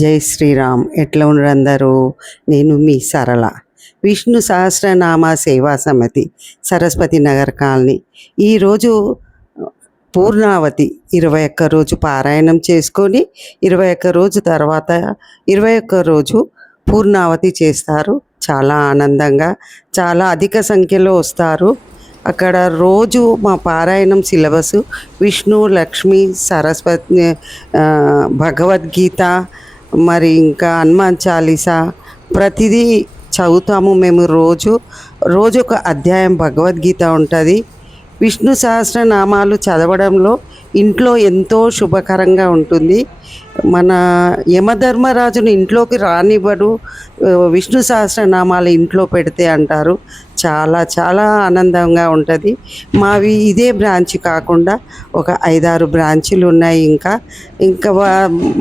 జై శ్రీరామ్. ఎట్లా ఉండరు అందరూ? నేను మీ సరళ. విష్ణు సహస్రనామ సేవా సమితి, సరస్వతి నగర్ కాలనీ. ఈరోజు పూర్ణావతి 21 రోజు పారాయణం చేసుకొని 21 రోజు తర్వాత 21 రోజు పూర్ణావతి చేస్తారు. చాలా ఆనందంగా, చాలా అధిక సంఖ్యలో వస్తారు. అక్కడ రోజు మా పారాయణం సిలబస్ విష్ణు, లక్ష్మి, సరస్వతి, భగవద్గీత, మరి ఇంకా హనుమాన్ చాలీసా ప్రతిదీ చదువుతాము మేము. రోజు ఒక అధ్యాయం భగవద్గీత ఉంటుంది. విష్ణు సహస్రనామాలు చదవడంలో ఇంట్లో ఎంతో శుభకరంగా ఉంటుంది. మన యమధర్మరాజును ఇంట్లోకి రానివ్వడు విష్ణు సహస్రనామాలు ఇంట్లో పెడితే అంటారు. చాలా చాలా ఆనందంగా ఉంటుంది. మావి ఇదే బ్రాంచ్ కాకుండా ఒక 5-6 బ్రాంచీలు ఉన్నాయి. ఇంకా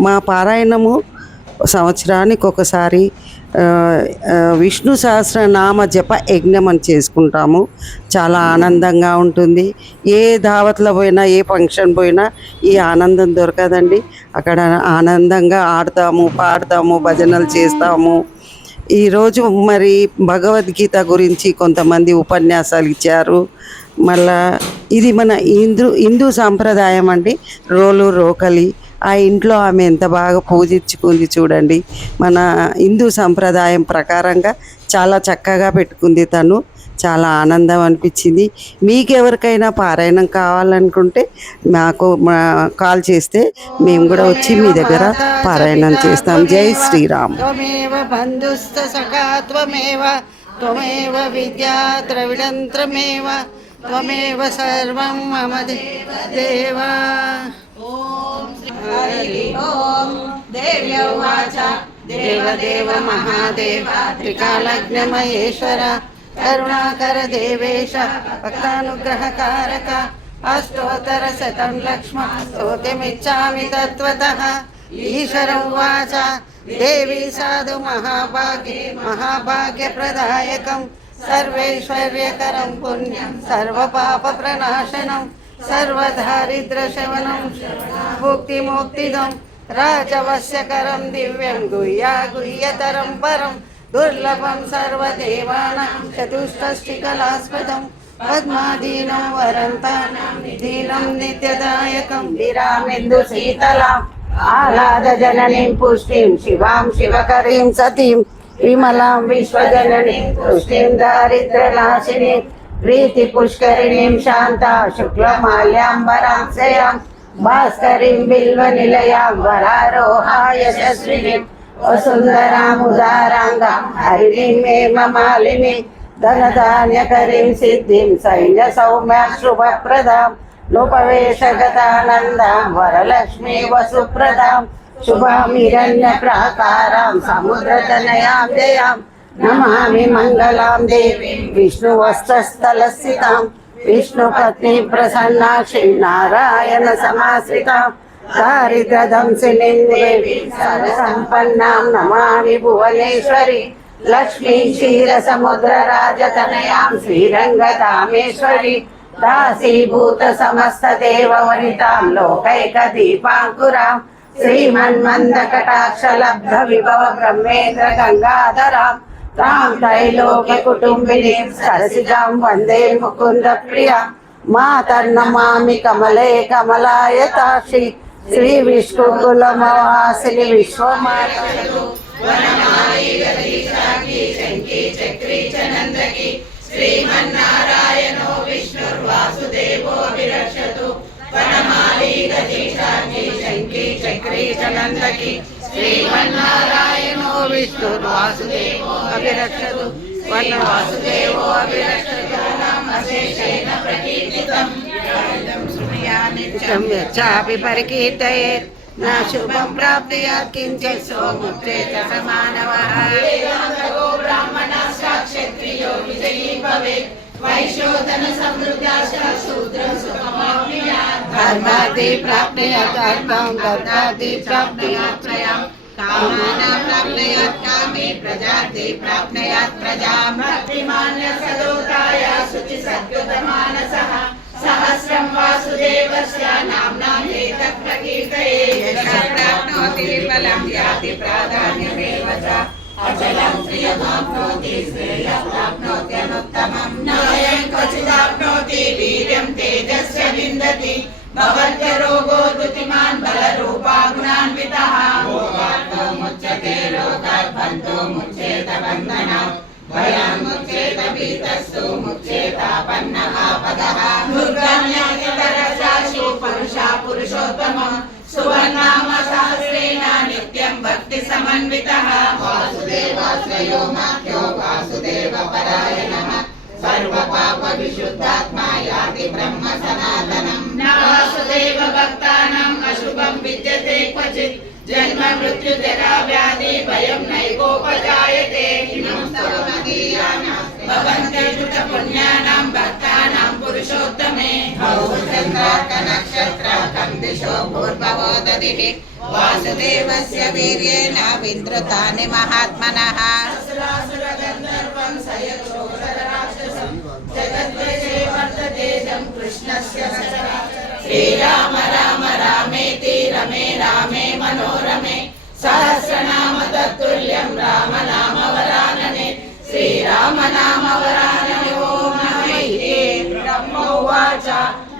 మా పారాయణము సంవత్సరానికి ఒకసారి విష్ణు సహస్రనామ జప యజ్ఞం అని చేసుకుంటాము. చాలా ఆనందంగా ఉంటుంది. ఏ దావత్లో పోయినా, ఏ ఫంక్షన్ పోయినా ఈ ఆనందం దొరకదండి. అక్కడ ఆనందంగా ఆడతాము, పాడతాము, భజనలు చేస్తాము. ఈరోజు మరి భగవద్గీత గురించి కొంతమంది ఉపన్యాసాలు ఇచ్చారు. మళ్ళా ఇది మన హిందూ సాంప్రదాయం అండి. రోకలి ఆ ఇంట్లో ఆమె ఎంత బాగా పూజించుకుంది చూడండి. మన హిందూ సంప్రదాయం ప్రకారంగా చాలా చక్కగా పెట్టుకుంది తను. చాలా ఆనందం అనిపించింది. మీకెవరికైనా పారాయణం కావాలనుకుంటే మాకు కాల్ చేస్తే మేము కూడా వచ్చి మీ దగ్గర పారాయణం చేస్తాం. జై శ్రీరామ్. త్వమేవ విద్యా ద్రవిడంత్రమేవ త్వమేవ సర్వం మమ దేవా. హరి ఓం. దేవ్యవాచ దేవదేవ మహాదేవ త్రికాలజ్ఞమహేశ్వర కరుణాకర దేవేశ భక్తానుగ్రహకారక అష్టోత్తర శతం లక్ష్మ స్తోత్రమిచ్చామి తత్వతః. ఈశ్వరం వాచ దేవి సాధు మహాభాగ్యప్రదాయకం సర్వైశ్వర్యకరం పుణ్యం సర్వపాప ప్రణాశనం సర్వదారిద్ర్యశమనం ముక్తిదం రాజవస్యకరం దివ్యం గుహ్యతరం పరం దుర్లభం సర్వదేవానాం చతుష్టష్టికలాస్పదం పద్మాదీనం వరంతానాం నిధీనం నిత్యదాయకం విరామిందు శీతలాం ఆహ్లాద జననీం పుష్టిం శివాం శివకరీం సతీం విమలాం విశ్వజననీం పుష్టిం దారిద్ర్యనాశినీం ప్రీతి పుష్కరిణీం శాంతా శుక్లమాల్యాంబరాం శయాం భాస్కరీం బిల్వ నిలయాం వరారోహాయ యశస్వినీం వసుంధరాముదారాంగాం హరిణీం హేమమాలినీం ధనధాన్యకరీం సిద్ధిం సైన్య సౌమ్య శుభప్రదాం లోపవేశగతానందాం వరలక్ష్మీ వసుప్రదాం శుభామిరణ్య ప్రాకారాం సముద్రతనయాం జయాం నమామి మంగళాం దేవీం విష్ణువక్షస్థలస్థితాం విష్ణుపత్ని ప్రసన్నాక్షి నారాయణ సమాశ్రితాం దారిద్ర్యదంసినీం దేవీం సర్వసంపన్నాం నమామి భువనేశ్వరి లక్ష్మీ క్షీరసముద్రరాజతనయాం శ్రీరంగధామేశ్వరి దాసీభూత సమస్త దేవవనితాం లోకైక దీపాంకురాం శ్రీమన్మందకటాక్షలబ్ధ విభవ బ్రహ్మేంద్ర గంగాధరాం తాం త్రైలోక్య కుటుంబినీం సరసిజాం వందే ముకుంద ప్రియాం మాతర్నమామి కమలే కమలాయతాక్షి శ్రీ విష్ణుకులమవాసిని విశ్వమాతు శ్రీమన్నారాయణో విష్ణుర్వాసుదేవో విరక్షతు వనమాలి గజేశాఖి శంఖి చక్రీ చనందకి శ్రీమన్నారాయణో విష్ణుర్వాసుదేవో అభిరక్షతు వనవాసుదేవో అభిరక్షతు నామశేషేణ ప్రకీర్తితం నిత్యం యచ్చాపి పరికీర్తయేత్ నా శుభం ప్రాప్నుయాత్ కించిత్ సోముద్రేత సమానవః. బ్రాహ్మణాశ్చ క్షత్రియో విజయీ భవేత్ వైశ్యోధన సమృద్ధాశ్చ శూద్రం సుఖమాప్నుయాత్. ధర్మార్థే ప్రాప్నుయాత్ అర్థం ధర్మార్థే ప్రాప్నుయాత్ త్రయం కామానాం ప్రాప్నుయాత్ కామే ప్రజార్థే ప్రాప్నుయాత్ ప్రజాం. భక్తిమాన్య సలోకాయ శుచి సద్గత మానసః सहस्रं वासुदेवस्य नाम्नां एतत् प्रकीर्तये यः प्राप्नोति विफलं याति प्राधान्यमेव च अचलं श्रियमाप्नोति श्रेयः प्राप्नोत्यनुत्तमं नायं क्वचिदाप्नोति वीर्यं तेजस्य विन्दति भवत्य रोगो दुतिमान् बलरूपा गुणान्वितः भोगार्थो मुच्यते रोगात् बन्धो मुच्येत बन्धनात् भयान् मुच्येत भीतस्तु मुच्येतापन्नः पदः दुर्गम्यातितरसाशु परुषा पुरुषोत्तमः सुवर्णाम सहस्रेण नित्यं भक्ति समन्वितः वासुदेवाश्रयो माख्यो वासुदेव परायणः सर्वपाप विशुद्धात्मा याति ब्रह्म सनातनम् न वासुदेव भक्तानाम् अशुभं विद्यते क्वचित् जन्म मृत्यु जरा व्याधि भयं नैकोपजायते भवन्ति कृत पुण्यानां भक्तानां पुरुषोत्तमे नक्षत्रकं दिशो भूर्भवोदधिः वासुदेवस्य वीर्येण विद्रुतानि महात्मनः जगद्वशे वर्तते तं कृष्णस्य श्रीराम राम रामेति रमे रामे मनोरमे सहस्रनाम तत्तुल्यं राम नाम वरानने श्रीराम नाम वरानने ॐ नमः ब्रह्मोवाच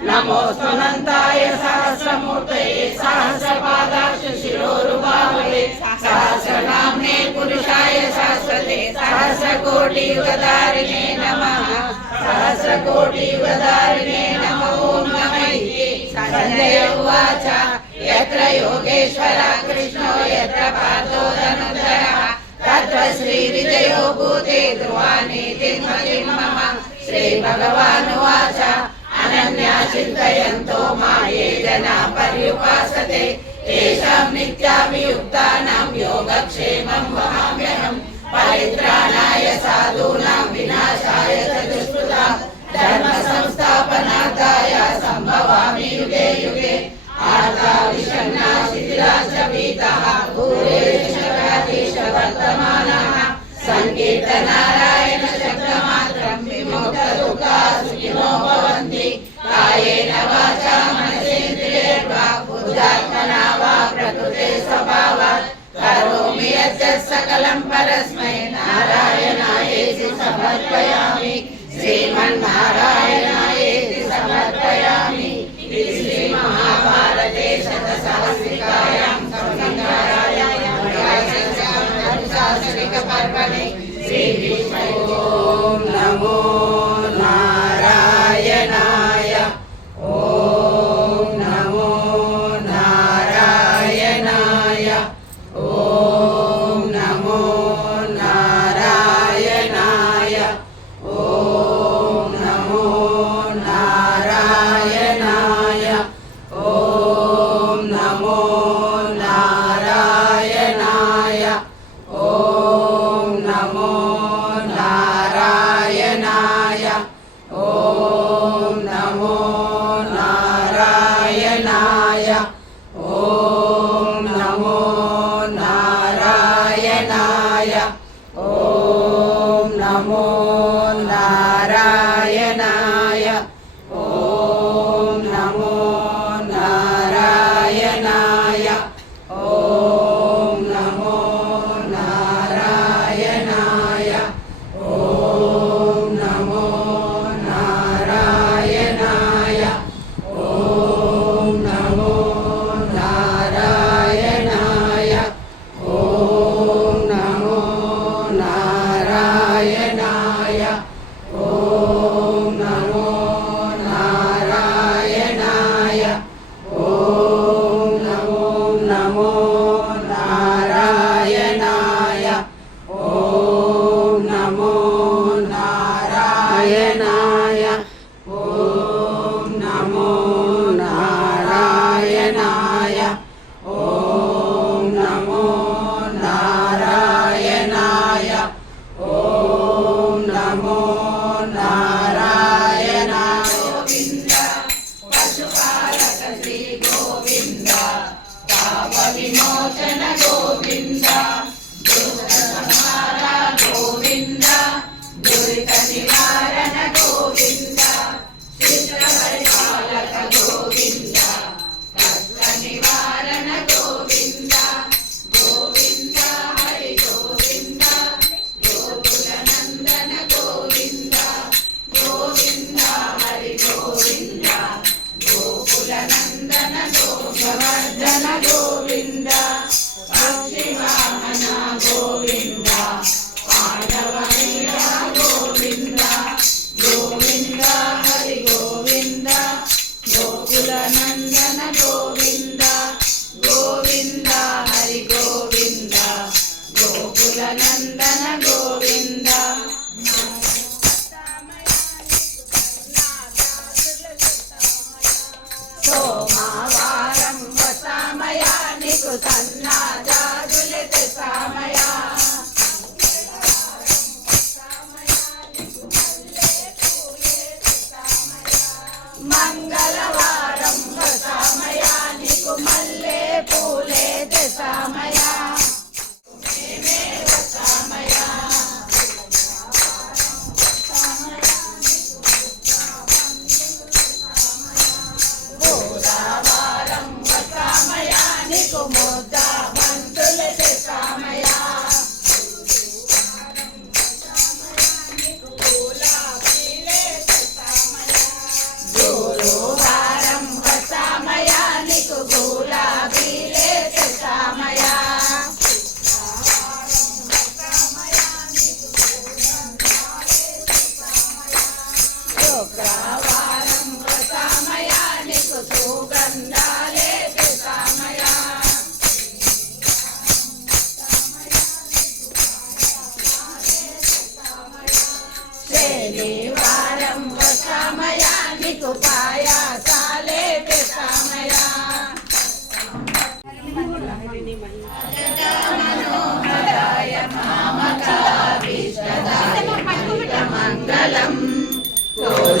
नमोऽस्तुनन्ताय सहस्रमूर्तये सहस्रपादाक्ष शिरोरुबाहवे सहस्रनाम्ने पुरुषाय सहस्रते सहस्रकोटियुगधारिणे नमः सहस्रकोटियुगधारिणे नमो नमः संजय उवाच यत्र योगेश्वर कृष्णो यत्र पार्थो धनुर्धरः तत्र श्रीविजयो भूते ध्रुवानीति मम श्रीभगवानुवाच अनन्या चिन्तयन्तो माये जना पर्युपासते तेषां नित्याभियुक्तानां योगक्षेमं वहाम्यहम् परित्राणाय साधूनां विनाशाय च दुष्कृतां धर्म संस्थापनार्थाय सम्भवामि युगे युगे आर्ता शिथिला च भीताः भूरेश वर्तमानाः संकीर्तनारायण शब्दमात्रं विमुक्तदुःखा सुखिनो भवन्ति कायेन वाचा मनसेन्द्रियैर्वा बुद्ध्यात्मना वा प्रकृते स्वभावात् करोमि यत् सकलं परस्मै नारायणायेति समर्पयामि श्रीमन्नारायणायेति समर्पयामि इति श्रीमहाभारते शतसहस्रिकायां संहितायां अनुशासनिकपर्वणि श्रीभीष्मे ॐ नमो नारायणाय ॐ नमो नारायणाय ॐ नमो नारायणाय ॐ नमो नारायणाय ॐ नमो नारायणाय ॐ नमो नारायणाय ॐ नमो नारायणाय ॐ नमो नारायणाय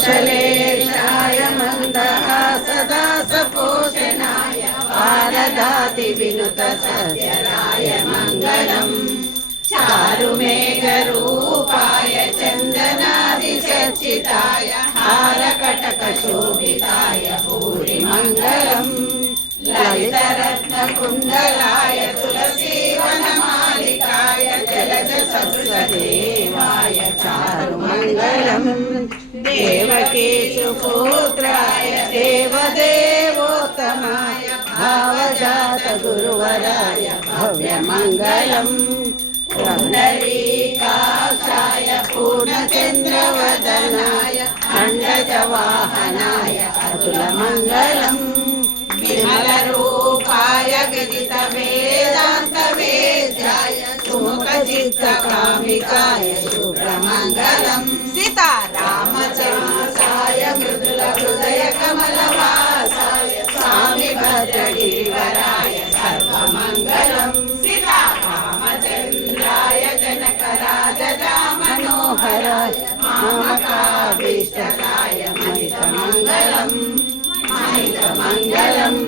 कुशलेशाय मन्दहासदासपोषणाय वारदाति विनुत सत्यराय मङ्गलम् चारुमेघरूपाय चन्दनादिचर्चिताय हारकटकशोभिताय भूरिमङ्गलम् ललितरत्नकुण्डलाय तुलसीवनमालिकाय जलजसत्स्वदेवाय चारुमङ्गलम् देवकीसुपुत्राय देवदेवोत्तमाय भावजातगुरुवराय भव्यमङ्गलम् पुण्डरीकाक्षाय पूर्णचन्द्रवदनाय अण्डजवाहनाय अतुलमङ्गलम् विमलरूपाय विदितवेदान्तवेद्याय सुमुखचित्तकामिकाय शुभ्रमङ्गलम् सीतारामचन्द्राय मृदुलहृदयकमलवासाय स्वामि भद्रगिरिवराय सर्वमङ्गलम् सीतारामचन्द्राय जनकराजरामनोहराय मामकाभीष्टकाय महितमङ्गलम् महितमङ्गलम्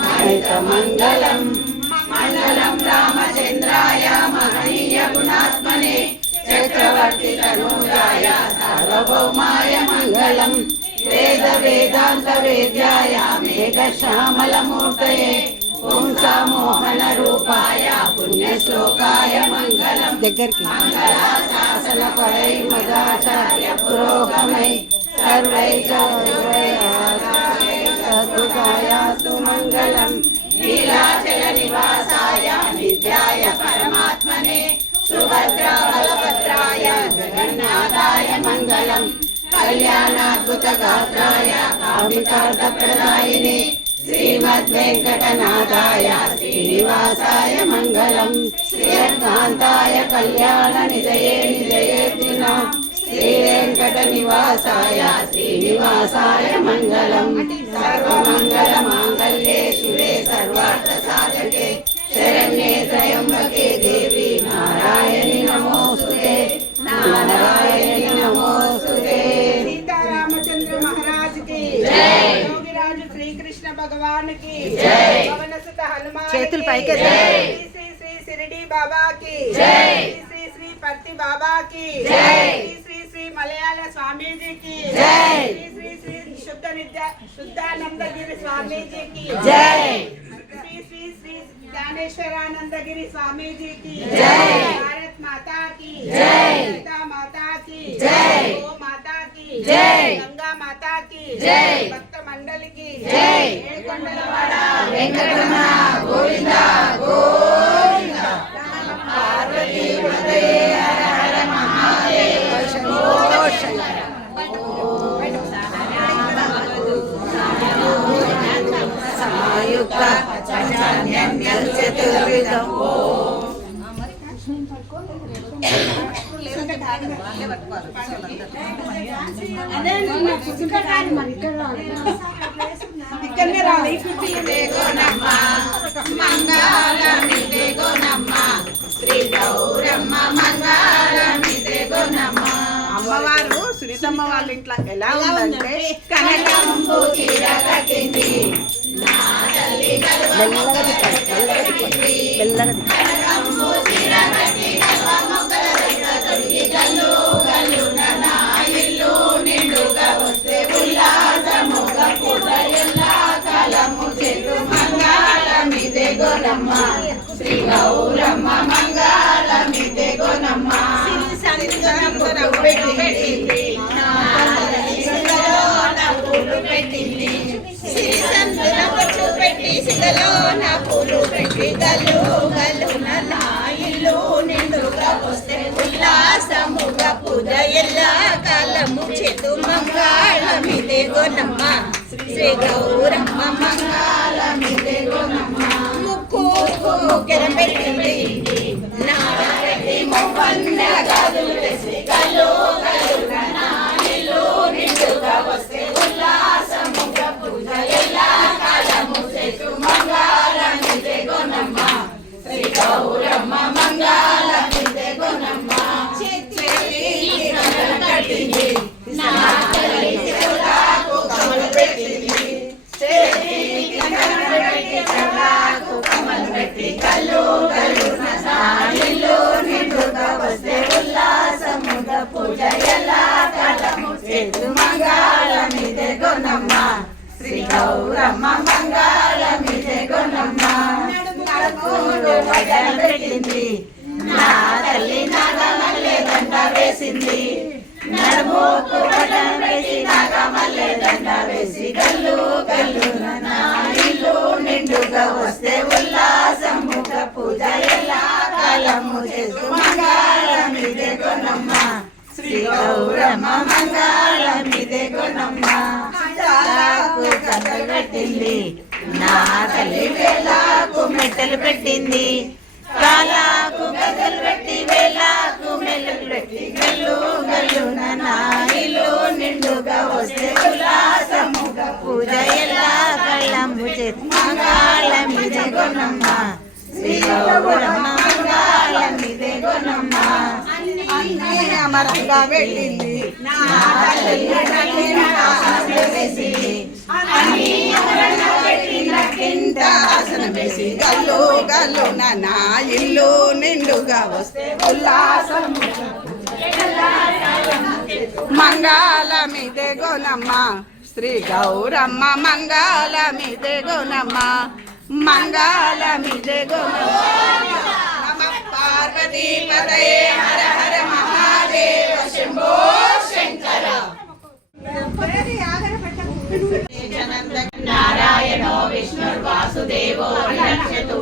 महितमङ्गलम् मङ्गलं रामचन्द्राय महनीय गुणात्मने चक्रवर्ति तनूजाय सार्वभौमाय मङ्गलम् वेद वेदान्त वेद्याय मेघश्यामलमूर्तये पुंसामोहन रूपाय पुण्यश्लोकाय मङ्गलम् मङ्गलाशासन परै मदाचार्य पुरोगमै सर्वै सद्गुणायास्तु मङ्गलम् नीलाचल निवासाय नित्याय परमात्मने सुभद्रा बलभद्राय जगन्नाथाय मङ्गलम् कल्याणाद्भुतगात्राय कामितार्थप्रदायिने श्रीमद्वेङ्कटनाथाय श्रीनिवासाय मङ्गलम् श्रीकान्ताय कल्याणनिधये निधयेऽर्जुना श्रीवेङ्कटनिवासाय श्रीनिवासाय मङ्गलम् सर्वमङ्गलमाङ्गल्ये शिवे सर्वार्थसाधके शरण्ये त्र्यम्बके देवी नारायणि नमोस्तुते नारायणि नमोस्तुते। सीतारामचंद्र महाराज की जय। योगीराज श्री कृष्ण भगवान की जय। पवनसुत हनुमान చేతులు की పైకి जय। श्री श्री शिरडी बाबा की जय। श्री श्री पत्ती बाबा की जय। श्री श्री मलयाళ स्वामी जी की जय। श्री श्री शुद्धानंद गिरी स्वामी जी की जय। श्री श्री श्री ज्ञानेश्वरानंद गिरी स्वामी जी की जय। भारत माता की जय। सीता माता की जय। गो माता की जय। गंगा माता की जय। भक्त मंडल की जय। ఏడుకొండలవాడ వెంకటరమణ గోవింద గోవింద పార్వతీ పతయే హర హర మహాదేవ శంభో శంకర సమాయుక్త పంచాన్యం చతుర్విధం ఇక్కడనే రాలి అమ్మవారు సునీతమ్మ వాళ్ళ ఇంట్లో ఎలా ఉందంటే కనకంబు చీర కట్టింది శ్రీ గౌరమ్మ మంగళమిదే గోనమ్మ పెట్టింది పూలు పెట్టింది శ్రీ సంతులపట్టు పెట్టి సిగలో నా పూలు పెట్టి గల్లు గల్లు నా ఇల్లు నిండుగా వస్తే ఉల్లాసముగా పూజ ఎల్లా కాలము చేతు మంగళమిదే గోనమ్మ శ్రీ గౌరమ్మ మంగళమిదే గోనమ్మ ముక్కు ముక్కెర పెట్టింది నార పెట్టి మొవ్వన్న గాజులు వేసి గల్లు గల్లు నా ఇల్లు నిండుగా వస్తే ఉల్లాసముగా పూజ ఎల్లా కాలము చేతు మంగళమిదే గోనమ్మ శ్రీ గౌరమ్మ మంగళమిదే గోనమ్మ చేతి కట్టింది నా తల్లి చేతు మంగళమిదే గొన్నమ్మ శ్రీ గౌరమ్మ మంగళమిదే గొన్నమ్మ నడుముడు వడ్డన పెట్టింది నా తల్లి నాగమల్లె దండ వేసింది నడుముకు వడ్డన వేసి నాగమల్లె దండ వేసి గల్లు గల్లు నా ఇల్లు నిండుగా వస్తే ఉల్లాసముగా పూజ ఎలా కాలము చేస్తూ మంగళమిదే గొన్నమ్మ శ్రీ గౌరమ్మ మంగళమిదే గొన్నమ్మ కాలాకు గంటలు పెట్టింది నా తల్లి వేలాకు మెట్టలు పెట్టింది కాలాకు గంటలు పెట్టి వేలాకు మెల్లలు పెట్టి గల్లు గల్లు నా ఇల్లు నిండుగా వస్తే ఉల్లాసముగా పూజ ఎలా కళ్ళము చేతి మంగళమిదే గొన్నమ్మ శ్రీ గౌరమ్మ మంగళమిదే గొన్నమ్మ అన్నీ అమరంగా వెళ్ళింది నా కింద ఆసనం వేసి గల్లు గల్లు నా ఇల్లు నిండుగా వస్తే ఉల్లాసం మంగళమిదే గొన్నమ్మ శ్రీ గౌరమ్మ మంగళమిదే గొన్నమ్మ మంగళమిదే గొన్నమ్మ నమః పార్వతీ పతయే హర హర మహాదేవ శంభో శంకర నారాయణో విష్ణుర్వాసుదేవో విరక్షతు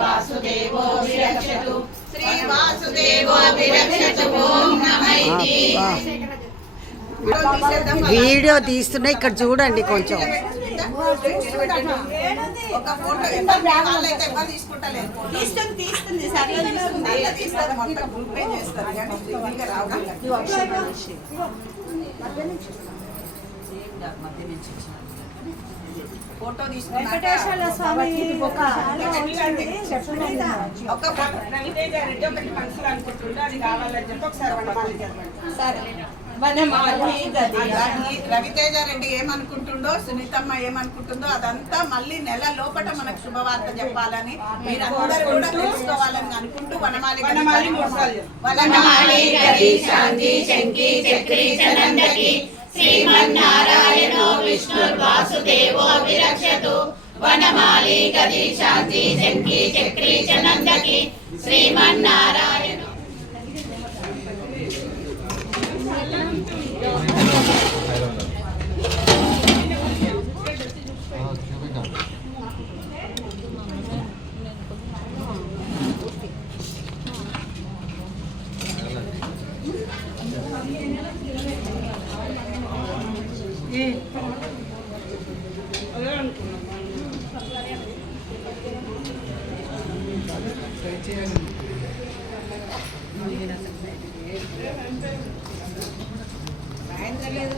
వాసుదేవో విరక్షతు శ్రీ వాసుదేవో విరక్షతు ఓం నమైతి వీడియో తీస్తున్నా ఇక్కడ చూడండి కొంచెం. ఒక ఫోటో వాళ్ళైతే ఎవరు తీసుకుంటలేదు తీస్తుంది సరే తీస్తుంది మొత్తం గ్రూప్ చేస్తారు కానీ ఇంకా రావు ఫోటో తీసుకున్నాక ఒక రవితేజ రెడ్డి ఒకటి మనసులో అనుకుంటుండే అది కావాలని చెప్పి ఒకసారి సరే రవితేజ రెడ్డి ఏమనుకుంటుండో సునీతమ్మ ఏమనుకుంటుందో అదంతా మళ్ళీ నెల లోపల మనకు శుభవార్త చెప్పాలని మీరందరూ కూడా తెలుసుకోవాలని అనుకుంటూ వనమాలి శ్రీమన్నారాయణో విష్ణుర్వాసుదేవో విరక్షతు వనమాలి గది శాంతి శంకి చక్రీ చ నందకి శ్రీమన్నారాయణ సాయంత్రం లేదు